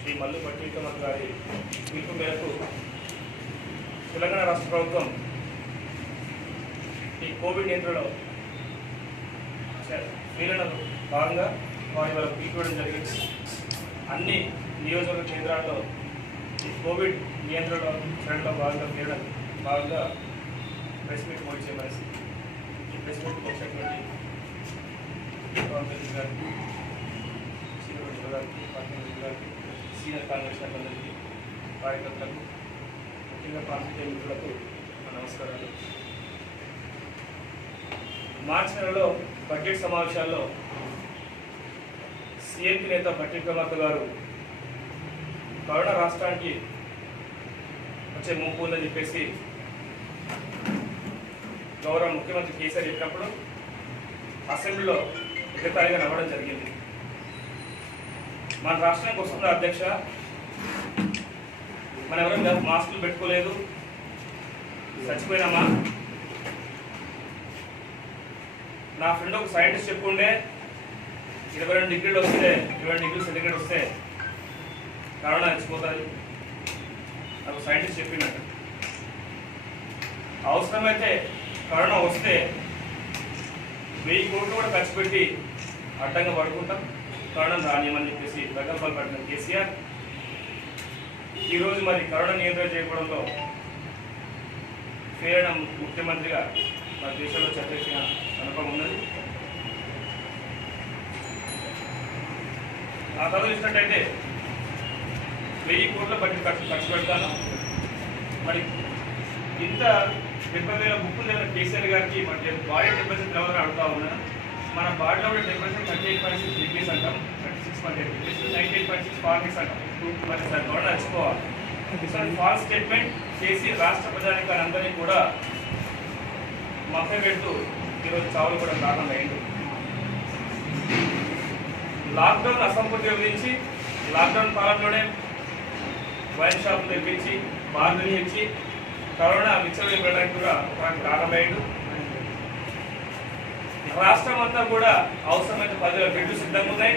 శ్రీ మల్లు భట్టి విక్రమార్క గారి పిలుపు మేరకు తెలంగాణ రాష్ట్ర ప్రభుత్వం ఈ కోవిడ్ నియంత్రణలో క్రీడలకు భాగంగా వారి వాళ్ళకు పిలుపుకోవడం జరిగింది. అన్ని నియోజకవర్గ కేంద్రాల్లో ఈ కోవిడ్ నియంత్రణ చర్యలో భాగంగా ప్రెస్ మీట్ పోయించే పరిస్థితి. ఈ ప్రెస్ మీట్ వచ్చినటువంటి గారికి, గారికి, సీనియర్ కాంగ్రెస్ నేతలందరికీ, కార్యకర్తలకు, ముఖ్యంగా పార్టీ మిత్రులకు నమస్కారాలు. మార్చి నెలలో బడ్జెట్ సమావేశాల్లో సీఎంపీ నేత భట్టి విక్రమార్క గారు కరోనా రాష్ట్రానికి వచ్చే ముంపు ఉందని చెప్పేసి గౌరవ ముఖ్యమంత్రి కేసీఆర్ చెప్పినప్పుడు అసెంబ్లీలో ఎగతాళిగా నవ్వడం జరిగింది. మన రాష్ట్రానికి వస్తున్న అధ్యక్ష, మన ఎవరైనా మాస్కులు పెట్టుకోలేదు, చచ్చిపోయినామా? నా ఫ్రెండ్ ఒక సైంటిస్ట్ చెప్పుకుంటే 22 డిగ్రీలు వస్తే 20 డిగ్రీలు సెంటిగ్రేడ్ వస్తే కరోనా చచ్చిపోతుంది. నాకు సైంటిస్ట్ చెప్పినట్టు అవసరమైతే కరోనా వస్తే 1000 కోట్లు కూడా ఖర్చు పెట్టి అడ్డంగా పడుకుంటాం, కరోనా రానియమని చెప్పేసి ప్రకల్పాలు పడిన కేసీఆర్ ఈరోజు మరి కరోనా నియంత్రణ చేయడంలో ఫెయిల్ అయిన ముఖ్యమంత్రిగా మన దేశంలో చర్చించిన అనుభవం ఉన్నది. ఆ తర్వాత చూసినట్టయితే 1000 కోట్ల బడ్జెట్ ఖర్చు పెడతాను. మరి ఇంత 70,000 బుక్కులు లేని కేసీఆర్ గారికి మరి బాడీ టెంపరేచర్ లెవెల్ అడుగుతా ఉన్నాను. మన బాడీలో కూడా టెంపరేచర్ 38.6 డిగ్రీస్ అంటాం, 36.8 డిగ్రీస్, 98.6 ఫారెన్హీట్ అంటాం. మరి సార్ గవర్నర్ నచ్చిపోవాలి. ఫాల్స్ స్టేట్మెంట్ చేసి రాష్ట్ర ప్రజానికాలందరినీ కూడా మభ్యపెడుతూ ఈరోజు చావులు కూడా కారణమైంది. లాక్డౌన్ అసంపూర్తి వివరించి లాక్డౌన్ కాలంలోనే వైన్ షాపులు తెప్పించి బార్లు ఇచ్చి కరోనా విచ్చలవిడడానికి కూడా కారణమైంది. రాష్ట్రం అంతా కూడా అవసరమైన 10,000 బెడ్లు సిద్ధంగా ఉన్నాయి,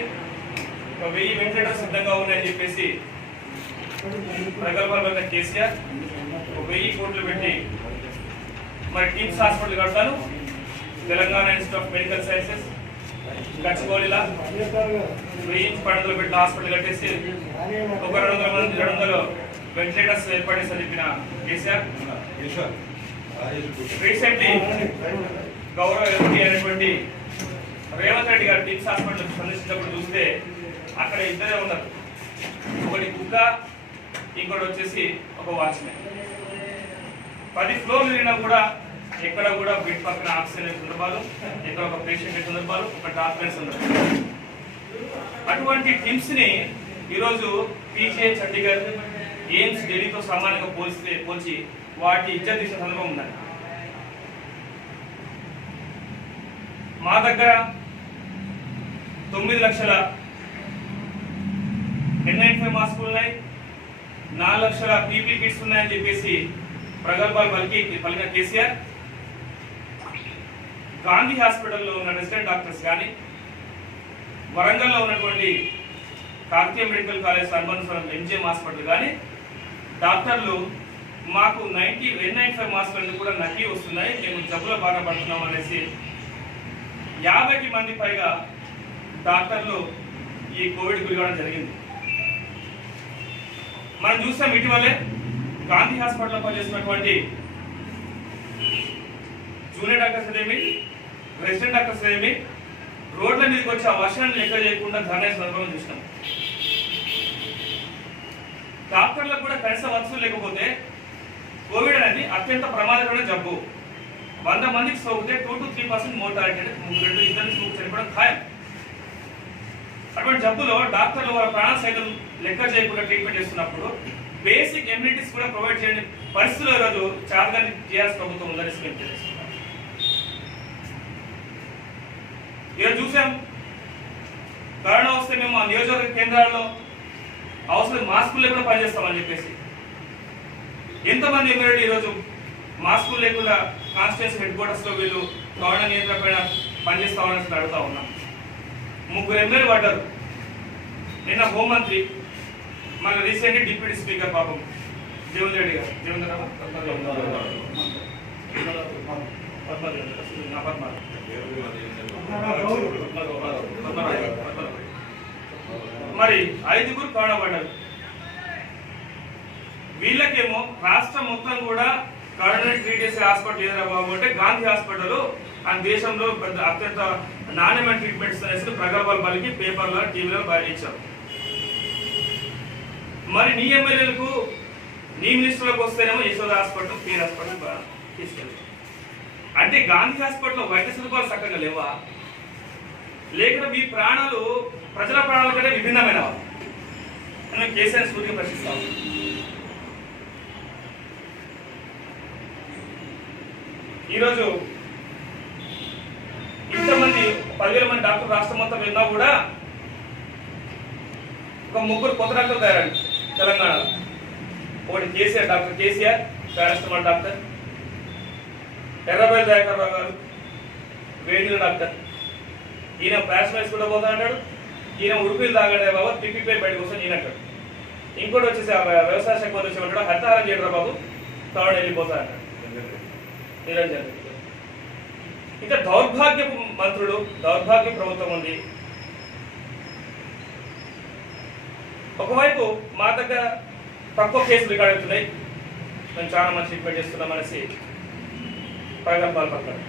1000 వెంటిలేటర్లు సిద్ధంగా ఉన్నాయని చెప్పేసి ప్రగల్భాల కేసీఆర్ 1000 కోట్లు పెట్టి మరి కిమ్స్ హాస్పిటల్ కడతాను, Telangana institute of medical sciences గచ్చిబౌలిలా 1000 పడదలు పెట్టి హాస్పిటల్ కట్టేసి ఒక 200 వెంటిలేటర్స్ ఏర్పడేసి చెప్పిన కేసీఆర్ రీసెంట్లీ గౌరవ ఎంపీ అయినటువంటి రేవంత్ రెడ్డి గారు కిమ్స్ హాస్పిటల్ సందర్శించినప్పుడు చూస్తే అక్కడ ఇద్దరే ఉన్నారు, ఒకటి కుక్క, ఇంకోటి వచ్చేసి ఒక వాచ్మెన్. 10 ఫ్లోర్లు తిరిగినా కూడా ఎక్కడ కూడా బెడ్ పక్కన ఆక్సిజన్ సందర్భాలు, ఎక్కడ ఒక పేషెంట్ సందర్భాలు, ఒక డాక్టర్ సందర్భాలు. అటువంటి టిమ్స్ ని ఈరోజు పీజీఐ చండీగఢ్, ఎయిమ్స్ ఢిల్లీతో సమానంగా పోల్చి వాటి ఇజ్జత్ తీసిన సందర్భం ఉందండి. మా దగ్గర 9 లక్షల N95 మాస్కులు ఉన్నాయి, 4 లక్షల పీపీ కిట్స్ ఉన్నాయని చెప్పేసి ప్రగల్భాలు పలికిన కేసీఆర్ గాంధీ హాస్పిటల్లో ఉన్న రెసిడెంట్ డాక్టర్స్ కానీ, వరంగల్లో ఉన్నటువంటి కాకతీయ మెడికల్ కాలేజ్ అనుబంధ ఎంజిఎం హాస్పిటల్ కానీ డాక్టర్లు మాకు N95 మాస్కులు కూడా నకిలీ వస్తున్నాయి, మేము జబ్బుల బాగా పడుతున్నాం అనేసి 50 మంది పైగా డాక్టర్లు ఈ కోవిడ్ గురివడం జరిగింది. మనం చూస్తాం ఇటీవలే గాంధీ హాస్పిటల్లో పనిచేస్తున్నటువంటి జూనియర్ డాక్టర్స్ ఏమి, రెసిడెంట్ డాక్టర్స్ ఏమి రోడ్ల మీదకి వచ్చి ఆ వర్షాన్ని లెక్క చేయకుండా ధర్నా సందర్భం చూసినాం. డాక్టర్లకు కూడా కనీస వసతులు లేకపోతే కోవిడ్ అనేది అత్యంత ప్రమాదకరమైన జబ్బు. 100 మందికి సోకితే 2 to 3% మోర్టాలిటీ, అంటే 2-2 సోకు చనిపోవడం ఖాయం. అటువంటి జబ్బులో డాక్టర్లు వాళ్ళ ప్రాణ సైతం లెక్క చేయకుండా ట్రీట్మెంట్ చేస్తున్నప్పుడు బేసిక్ ఎమ్యూనిటీస్ కూడా ప్రొవైడ్ చేయని పరిస్థితుల్లో ఈరోజు చార్గాని టీఆర్ఎస్ ప్రభుత్వం ఉందని మేము తెలుస్తున్నాం. ఈరోజు చూసాం, కరోనా వస్తే మేము ఆ నియోజకవర్గ కేంద్రాల్లో అవసరం మాస్కులు లేకుండా పనిచేస్తామని చెప్పేసి ఎంతమంది ఎమ్మెల్యేలు ఈరోజు మాస్కులు లేకుండా కాన్స్టిట్యూన్సీ హెడ్ క్వార్టర్స్లో వీళ్ళు కరోనా నియంత్రణ పైన పనిచేస్తామని అడుగుతా ఉన్నాం. 3 ఎమ్మెల్యేలు పడ్డారు. నిన్న హోంమంత్రి మన రీసెంట్లీ డిప్యూటీ స్పీకర్ పాపం జీవన్ రెడ్డి గారు, మరి 5గురు కరోనా పడ్డారు. వీళ్ళకేమో రాష్ట్రం మొత్తం కూడా కరోనా ట్రీట్ చేసే హాస్పిటల్ ఏదైనా బాబు అంటే గాంధీ హాస్పిటల్ ఆ దేశంలో అత్యంత నాణ్యమైన ట్రీట్మెంట్స్ అనేసి ప్రగల్భాలు పలికి పేపర్లో టీవీలో ఇచ్చారు. మరి నీ ఎమ్మెల్యేలకు నీ మినిస్టర్లకు వస్తేనేమో యశోద హాస్పిటల్, పీర్ హాస్పిటల్ తీసుకెళ్ళారు. అంటే గాంధీ హాస్పిటల్లో వైద్య సదుపాయాలు చక్కగా లేవా, లేకుండా మీ ప్రాణాలు ప్రజల ప్రాణాల కంటే విభిన్నమైనవా అని కేసీఆర్ సూటిగా ప్రశ్నిస్తాం. ఈరోజు ఇంతమంది 10,000 మంది డాక్టర్ రాష్ట్రం మొత్తం విన్నా కూడా ఒక 3 కొత్త డాక్టర్లు తయారు తెలంగాణలో. ఒకటి KCR, doctor KCR paracetamol doctor, Errabelli Dayakar Rao garu వేణుల డాక్టర్. ఈయన పారాసిటమాల్స్ కూడా పోతా అంటాడు, ఈయన ఉడుపులు తాగడే బాబు తిప్పిపై బయటకు వస్తాను ఈయన అంటాడు. ఇంకోటి వచ్చేసి వ్యవసాయ శాఖ వచ్చి అంటాడు హత్యారం చేయడం బాబు తాడు వెళ్ళిపోతా అంటాడు నిరంజన్. ఇంకా దౌర్భాగ్య మంత్రులు, దౌర్భాగ్య ప్రభుత్వం ఉంది. ఒకవైపు మా దగ్గర తక్కువ కేసులు రికార్డ్ అవుతున్నాయి, మేము చాలా మంది ట్రీట్మెంట్ చేస్తున్నాం అనేసి ప్రగల్భాలు పడతారు.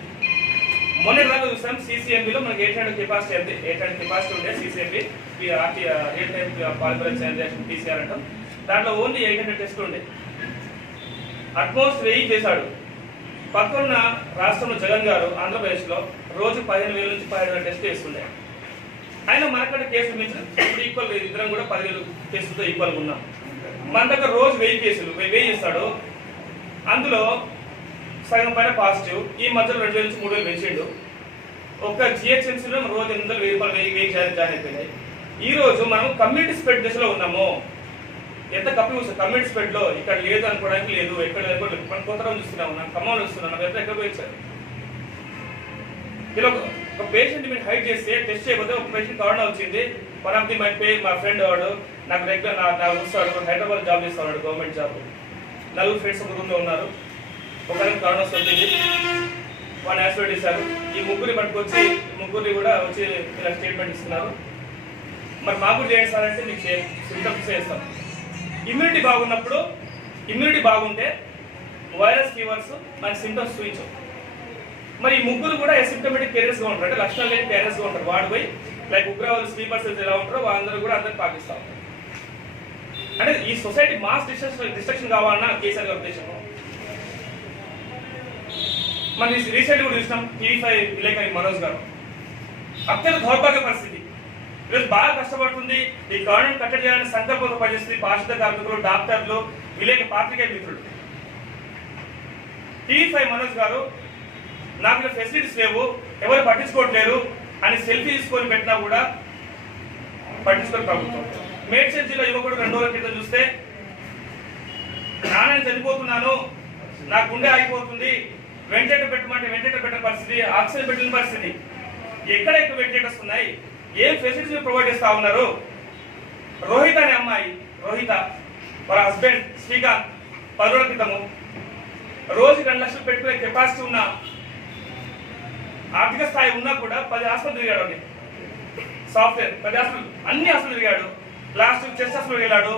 మొన్నటిదాకా చూసాం సిసిఎంబిలో మనకి 800 కెపాసిటీ ఉండే CCMB real time polymerase chain PCR అంటాం. దాంట్లో ఓన్లీ 800 టెస్టులు ఉండే. అట్మోస్ట్ 1000 చేశాడు. పక్కన్న రాష్ట్రంలో జగన్ గారు ఆంధ్రప్రదేశ్లో రోజు 15,000 నుంచి 17,000 టెస్ట్ చేస్తుండే. ఆయన మనకంటే కేసులు మించిన ఈక్వల్, ఇద్దరం కూడా 10,000 కేసులతో ఈక్వల్గా ఉన్నాం. మన దగ్గర రోజు 1000 కేసులు 1000 చేస్తాడు. అందులో సగం పైన పాజిటివ్. ఈ మధ్యలో 2,000 నుంచి 3,000 పెంచిండు. ఒక జిహెచ్ఎంసీలో రోజు 800 1000 జాయిన్ అయిపోయినాయి. ఈ రోజు మనం కమ్యూనిటీ స్ప్రెడ్ దశలో ఉన్నాము. ఎంత కప్పి కమ్యూనిటీ స్ప్రెడ్ లో ఇక్కడ లేదు అనుకోవడానికి లేదు, ఎక్కడ మనం కొత్తగా చూస్తున్నాము, నాకు ఖమ్మంలో చూస్తున్నాను, ఎక్కడ పోయించారు. ఇలా ఒక పేషెంట్ మీరు హైడ్ చేస్తే టెస్ట్ చేయకపోతే ఒక పేషెంట్ కరోనా వచ్చింది. వన్ ఆఫ్ ది మా ఫ్రెండ్ వాడు నాకు రెగ్యులర్ నాకు వస్తాడు, హైదరాబాద్ జాబ్ చేస్తున్నాడు, గవర్నమెంట్ జాబ్. 4 ఫ్రెండ్స్ ఒక రూమ్లో ఉన్నారు. ఒకరికి కరోనా వచ్చింది, వాళ్ళు యాక్సిడెంట్ చేశారు. ఈ ముగ్గురిని పట్టుకొచ్చి ముగ్గురిని కూడా వచ్చి ఇలా స్టేట్మెంట్ ఇస్తున్నారు. మరి మాకు చేయండి సార్ అంటే మీకు సింటమ్స్ చేస్తాం. ఇమ్యూనిటీ బాగున్నప్పుడు, ఇమ్యూనిటీ బాగుంటే వైరస్ ఫీవర్స్ మన సింటమ్స్ చూపించవు. మరి ఈ ముగ్గురు కూడా అసిమ్టమేటిక్ కేరియర్స్గా ఉంటారు, అంటే లక్షణాలు లేని కేరియర్స్గా ఉంటారు. వాడు పోయి లైక్ ఉగ్రవాదులు స్లీపర్స్ ఎలా ఉంటారో వాళ్ళందరూ కూడా అందరికి పాటిస్తూ ఉంటారు. అంటే ఈ సొసైటీ మాస్ డిస్ట్రక్షన్ కావాలన్నా కేసీఆర్ గారి ఉద్దేశం. మనం రీసెంట్ కూడా చూసినాం TV5 విలేకరి మనోజ్ గారు అత్యంత దౌర్భాగ్య పరిస్థితి. ఈరోజు బాగా కష్టపడుతుంది, ఈ గవర్నమెంట్ కట్టడి చేయాలని సంకల్పంతో పనిచేస్తుంది పారిశుద్ధ కార్మికులు, డాక్టర్లు, పాత్రికేయ మిత్రులు. TV5 మనోజ్ గారు నాకు ఇలా ఫెసిలిటీస్ లేవు, ఎవరు పట్టించుకోవట్లేరు అని సెల్ఫీ తీసుకొని పెట్టినా కూడా పట్టించుకోని ప్రభుత్వం. మేడ్చల్ జిల్లా యువకుడు 2 రోజుల క్రితం చూస్తే నాన్న చనిపోతున్నాను, నా గుండె ఆగిపోతుంది, వెంటిలేటర్ పెట్టమంటే వెంటిలేటర్ పెట్టిన పరిస్థితి, ఆక్సిజన్ పెట్టిన పరిస్థితి. ఎక్కడ ఎక్కువ వెంటిలేటర్స్ ఉన్నాయి, ఏం ఫెసిలిటీస్ ప్రొవైడ్ చేస్తా ఉన్నారు. రోహిత అనే అమ్మాయి, రోహిత వాళ్ళ హస్బెండ్ శ్రీకాంత్ 10 రోజుల క్రితము రోజు 2 లక్షలు పెట్టుకునే కెపాసిటీ ఉన్న ఆర్థిక స్థాయి ఉన్నా కూడా 10 హాస్పిటల్ తిరిగాడు. అండి సాఫ్ట్వేర్ 10 హాస్పిటల్, అన్ని హాస్పిటల్ తిరిగాడు. లాస్ట్ చెస్ట్ హాస్పిటల్ వెళ్ళాడు,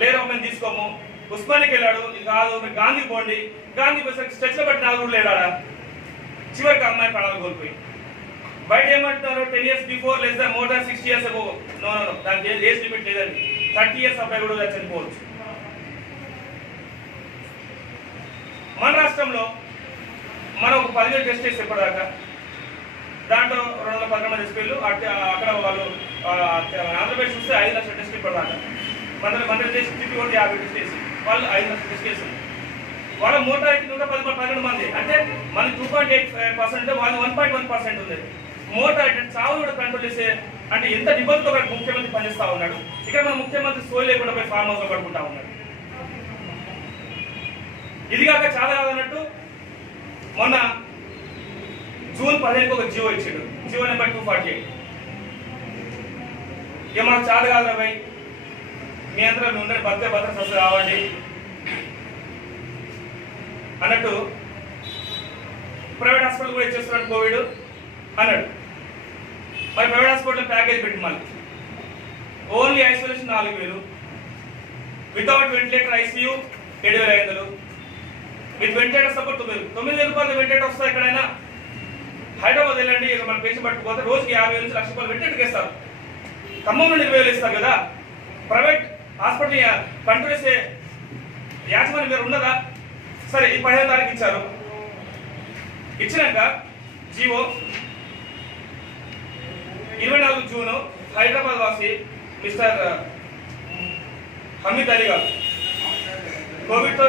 లేదా మేము తీసుకోము. ఉస్మానికి వెళ్ళాడు, ఇది కాదు మీరు గాంధీకి పోండి. గాంధీ పోయేసరికి స్ట్రెచ్లో బట్టి 4 రోజులు వెళ్ళాడా. చివరికి అమ్మాయి ప్రాణాలు కోల్పోయి. బయట ఏమంటున్నారు 10 years before less than more than 60 years అబో. నో దానికి ఏజ్ లిమిట్ లేదండి. 30 years అబ్బాయి కూడా చనిపోవచ్చు. మన రాష్ట్రంలో మనం ఒక 10,000 టెస్ట్ చేసి ఎప్పటిదాకా దాంట్లో 211 మంది ఎస్పీలు అక్కడ వాళ్ళు ఆంధ్రప్రదేశ్ చూస్తే 5 లక్షల టెస్ట్ ఇప్పటిదాకా. మన దేశం తిప్పి కూడా 50 టెస్ట్ చేసి వాళ్ళు 5 లక్షల టెస్ట్ చేసింది. వాళ్ళ మోటార్కి 112 మంది, అంటే మన 2.8%, వాళ్ళు 1.1% ఉంది. మోటార్ చావు కూడా కంట్రోల్ చేసే అంటే ఎంత నిబంధనతో ముఖ్యమంత్రి పనిచేస్తా ఉన్నాడు. ఇక్కడ మన ముఖ్యమంత్రి సోయి లేకుండా పోయి ఫామ్ హౌస్ లో పడుకుంటా ఉన్నాడు. ఇది కాక చాలా కాదన్నట్టు మొన్న జూన్ 15 ఒక జియో ఇచ్చాడు, జియో నెంబర్ 248. ఇక మనకు చాలా కాదు రాబాయ్, మీ అందరూ మీ ఉండే భద్రత స్వస్థ కావండి అన్నట్టు ప్రైవేట్ హాస్పిటల్ కూడా ఇచ్చేస్తున్నాడు కోవిడ్ అన్నాడు. మరి ప్రైవేట్ హాస్పిటల్ ప్యాకేజ్ పెట్టి మళ్ళీ only isolation 4,000, without ventilator ICU 7,500, with ventilator support 9,000 రూపాయలు వెంటిలేటర్ వస్తుంది. ఎక్కడైనా హైదరాబాద్ వెళ్ళండి, మన పేషెంట్ పట్టుకుపోతే రోజుకి 50,000 నుంచి 1,00,000 రూపాయలు వెంటిలేటర్కి ఇస్తారు. ఖమ్మంలో 20,000 ఇస్తారు కదా. ప్రైవేట్ హాస్పిటల్ కంట్రోల్ చేసే యాజమాన్యం మీరు ఉన్నదా? సరే, ఈ 15వ తారీఖు ఇచ్చారు. ఇచ్చినాక జీవో 24 జూన్ హైదరాబాద్ వాసి మిస్టర్ హమీద్ అలీ గారు కోవిడ్తో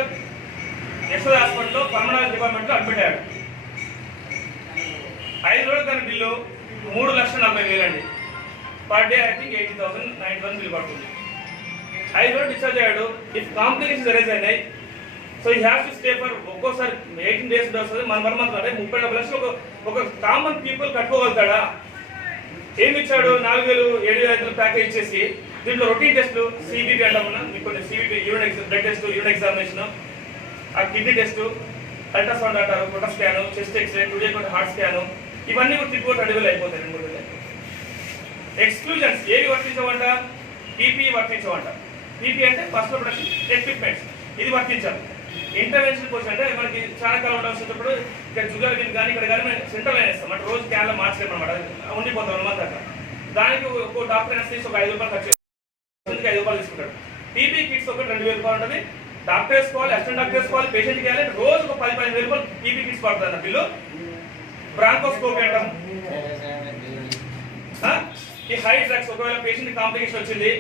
యశోద హాస్పిటల్లో పల్మనరీ డిపార్ట్మెంట్లో అడ్మిట్ అయ్యాడు. 5 రోజులు దాని బిల్లు 3,40,000 అండి. Per day I think 80,000, 90,000 bill పడుతుంది. 5 రోజులు డిశ్చార్జ్ అయ్యాడు. ఇఫ్ కాంప్లికేషన్స్ అరేజ్ అయినాయి, సో ఈ హ్యాస్ టు స్టే ఫర్ ఒక్కోసారి 18 days వస్తుంది. మన 1 month అంటే 30 లక్షలు ఒక కామన్ పీపుల్ కట్టుకోగలుగుతాడా? ఏమి ఇచ్చాడు? 4,000, 7,500 ప్యాకేజ్ ఇచ్చేసి దీంట్లో రొటీన్ టెస్టులు, సిబిపి అంటామన్నా, మీకు కొన్ని CBP urine blood test, urine examination, ఆ కిడ్నీ టెస్ట్, అల్ట్రాసౌండ్ అంటారు, photo scan, chest X-ray, 2 days heart scan, ఇవన్నీ కూడా తిరిగి 2,000 అయిపోతాయి. 2,000 ఎక్స్క్లూజన్స్ ఏవి వర్తించవంట? పీపీఈ వర్తించవంట. పీపీ అంటే పర్సనల్ ప్రొటెక్షన్ ఎక్విప్మెంట్స్, ఇది వర్తించాలి. ఇంటర్వెన్షన్ కోసం అంటే మనకి చాలా కాలం ఉండాల్సినప్పుడు ఇక్కడ జుగార్ కానీ ఇక్కడ కానీ మేము సెంట్రల్ లైన్ ఇస్తాం. అంటే రోజు క్యాన్లో మార్చలేము అనమాట, ఉండిపోతాం 1 month దాకా. దానికి ఒక డాక్టర్ అనేసి ఒక 5 రూపాయలు ఖర్చు 5 రూపాయలు తీసుకుంటాడు. పీపీ కిట్స్ ఒకటి 2,000 రూపాయలు ఉంటుంది. డాక్టర్ వేసుకోవాలి, అసిస్టెంట్ డాక్టర్ వేసుకోవాలి, పేషెంట్ వేయాలి. రోజు ఒక 10-15 వేల రూపాయలు పీపీ కిట్స్ పడుతుంది అన్న బిల్లు. బ్రాంకోస్కోపీ అంటాం. ఈ హై డ్రగ్స్, ఒకవేళ పేషెంట్ కాంప్లికేషన్ వచ్చింది,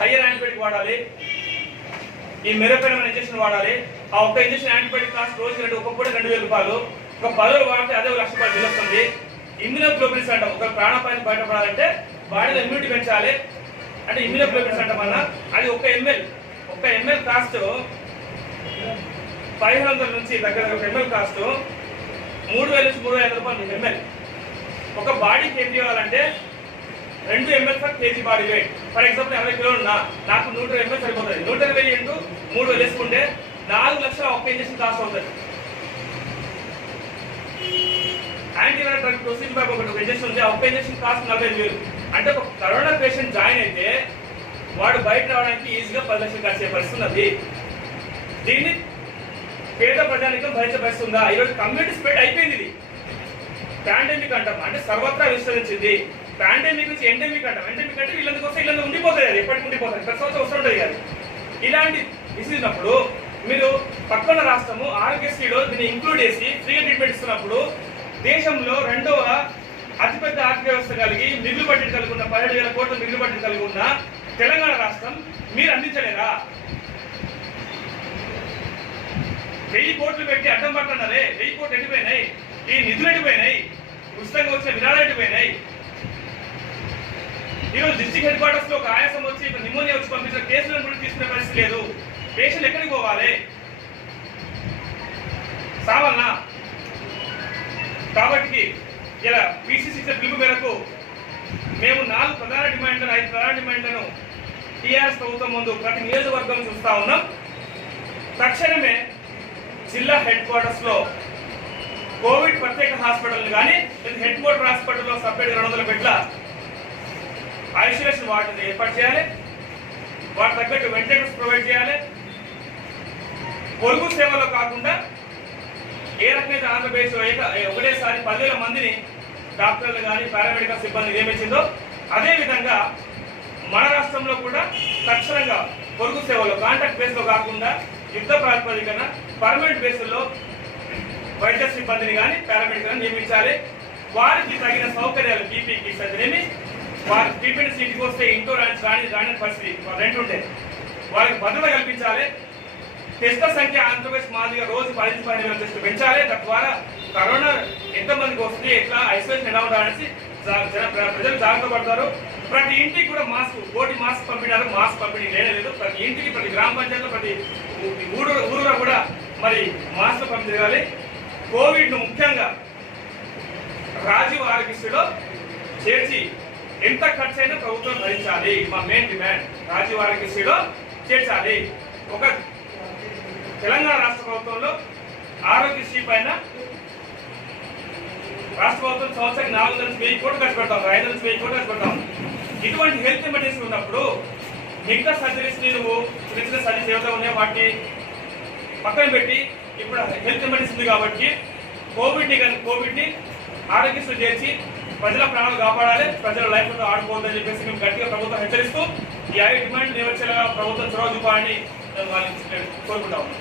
హయ్యర్ యాంటీబయాటిక్ వాడాలి. ఈ మెరోపెరమిన్ ఇంజెక్షన్ వాడాలి. ఆ ఒక్క ఇంజెక్షన్ యాంటీబయాటిక్ కాస్ట్ రోజుకి ఒక్కొక్కటి 2,000 రూపాయలు. ఒక 10 రోజులు వాడితే అదే 1,00,000 రూపాయలు బిల్ వస్తుంది. ఇమ్యూనోగ్లోబులిన్స్ అంటాం. ఒక ప్రాణాపాయం బయటపడాలంటే బాడీలో ఇమ్యూనిటీ పెంచాలి అంటే ఇమ్యూనోగ్లోబులిన్స్ అంటాం అన్న. అది ఒక ఎంఎల్ కాస్ట్ 500 నుంచి దగ్గర ఒక ఎంఎల్ కాస్ట్ 3,000 నుంచి 3,500 రూపాయలు ఎంఎల్. ఒక బాడీకి ఏం చేయాలంటే 2 ml for KG body weight. For example 80 కిలోలు ఉన్నా, నాకు 120 ml సరిపోతుంది. 120 ఇంటూ 3 వేసుకుంటే 4 లక్షల ఒక్క ఇంజెక్షన్ కాస్ట్ అవుతుంది. యాంటీవైరల్ డ్రగ్ టోసిలిజుమాబ్ ఒక ఇంజెక్షన్ ఉంది, ఆ ఒక్క ఇంజెక్షన్ కాస్ట్ 45,000. అంటే ఒక కరోనా పేషెంట్ జాయిన్ అయితే వాడు బయట రావడానికి ఈజీగా 10 లక్షలు ఖర్చు అయ్యే పరిస్థితి ఉన్నది. దీన్ని పేద ప్రజానికం భరించబరుస్తుందా? ఈరోజు కమ్యూనిటీ స్ప్రెడ్ అయిపోయింది. ఇది పాండమిక్ అంటాం, అంటే సర్వత్రా విస్తరించింది. పాండమిక్ నుంచి ఎండమిక్ అంటాం. ఎండమిక్ అంటే వీళ్ళందుకు వస్తే వీళ్ళందుకు ఉండిపోతుంది, అది ఎప్పటికి ఉండిపోతుంది, ప్రతి సంవత్సరం వస్తుంటుంది కదా. ఇలాంటి డిసీజ్ ఉన్నప్పుడు మీరు పక్కన రాష్ట్రము ఆరోగ్యశ్రీలో దీన్ని ఇంక్లూడ్ చేసి ఫ్రీగా ట్రీట్మెంట్ ఇస్తున్నప్పుడు దేశంలో 2వ అతిపెద్ద ఆర్థిక వ్యవస్థ కలిగి మిగులు బడ్జెట్ కలిగి ఉన్న 17,000 కోట్ల మిగులు బడ్జెట్ కలిగి ఉన్న తెలంగాణ రాష్ట్రం మీరు అందించలేరా? 1,000 కోట్లు పెట్టి అడ్డం పడుతున్నారే. 1,000 కోట్లు ఎట్టిపోయినాయి? ఈ నిధులు ఎట్టిపోయినాయి? ఉచితంగా వచ్చిన విరాళాలు ఎట్టిపోయినాయి? ఈరోజు డిస్ట్రిక్ట్ హెడ్ క్వార్టర్స్ లో ఒక ఆయాసం వచ్చి నిమోనియా వచ్చి పంపించిన కేసులను కూడా తీసుకునే పరిస్థితి లేదు. పేషెంట్ ఎక్కడికి పోవాలి? సావల్నా? కాబట్టి ఇలా పీసీసీ పిలుపు మేరకు మేము 4 ప్రధాన డిమాండ్లను 5 ప్రధాన డిమాండ్లను టీఆర్ఎస్ ప్రభుత్వం ముందు ప్రతి నియోజకవర్గం చూస్తా ఉన్నాం. తక్షణమే జిల్లా హెడ్ క్వార్టర్స్ లో కోవిడ్ ప్రత్యేక హాస్పిటల్ కానీ హెడ్ క్వార్టర్ హాస్పిటల్లో సపరేట్ 200 బెడ్ల ఐసోలేషన్ వార్డుని ఏర్పాటు చేయాలి. వాటి తగ్గట్టు వెంటిలేటర్స్ ప్రొవైడ్ చేయాలి. పొరుగు సేవలో కాకుండా ఏ రకమైన ఆంధ్రప్రదేశ్ ఒకటేసారి 10,000 మందిని డాక్టర్లు కానీ పారామెడికల్ సిబ్బంది నియమించిందో అదేవిధంగా మన రాష్ట్రంలో కూడా తక్షణంగా పొరుగు సేవలో కాంట్రాక్ట్ బేస్లో కాకుండా యుద్ధ ప్రాతిపదికన పర్మనెంట్ బేస్లో వైద్య సిబ్బందిని కానీ పారామెడికల్ నియమించాలి. వారికి తగిన సౌకర్యాలు పీపీ కిట్స్ అయితేనేమి, వారి ట్రీట్మెంట్ సీట్కి వస్తే ఇంట్లో రాని పరిస్థితి రెంట్ ఉంటే వారికి భద్రత కల్పించాలి. టెస్ట్ల సంఖ్య ఆంధ్రప్రదేశ్ మాదిరిగా రోజు 10-12 టెస్టులు పెంచాలి. తద్వారా కరోనా ఎంతమందికి వస్తుంది, ఎట్లా ఐసోలేషన్ ఎలా ఉండాలనేసి ప్రజలు జాగ్రత్త పడతారు. ప్రతి ఇంటికి కూడా మాస్క్, కోటి మాస్క్ పంపినారు. మాస్క్ పంపిణీ లేదు. ప్రతి ఇంటికి, ప్రతి గ్రామ పంచాయతీలో, ప్రతి ఊరులో కూడా మరి మాస్క్ పంపిణీ జరగాలి. కోవిడ్ను ముఖ్యంగా రాజీవ్ ఆరోగ్యశ్రీలో చేర్చి ఎంత ఖర్చు అయినా ప్రభుత్వం భరించాలి. మా మెయిన్ డిమాండ్ రాజీవ్ ఆరోగ్యశ్రీలో చేర్చాలి. ఒక తెలంగాణ రాష్ట్ర ప్రభుత్వంలో ఆరోగ్యశ్రీ పైన రాష్ట్ర ప్రభుత్వం సంవత్సరానికి 400 నుంచి 1000 కోట్లు ఖర్చు పెడతాం, 500 నుంచి 1000 కోట్లు ఖర్చు పెడతాం. ఇటువంటి హెల్త్ ఎమర్జెన్సీ ఉన్నప్పుడు మిగతా సర్జరీస్ నువ్వు చిన్న చిన్న సర్జరీస్ ఏవైతే ఉన్నాయో వాటిని పక్కన పెట్టి ఇప్పుడు హెల్త్ ఎమర్జెన్సీ ఉంది కాబట్టి కోవిడ్ని ఆరోగ్యశ్రీ చేర్చి ప్రజల ప్రాణాలు కాపాడాలి, ప్రజల లైఫ్తో ఆడుకోవద్దని చెప్పేసి మేము గట్టిగా ప్రభుత్వం హెచ్చరిస్తూ ఈ 5 డిమాండ్ నెరవేర్చేలాగా ప్రభుత్వం చొరవ చూపాలని కోరుకుంటా ఉన్నాం.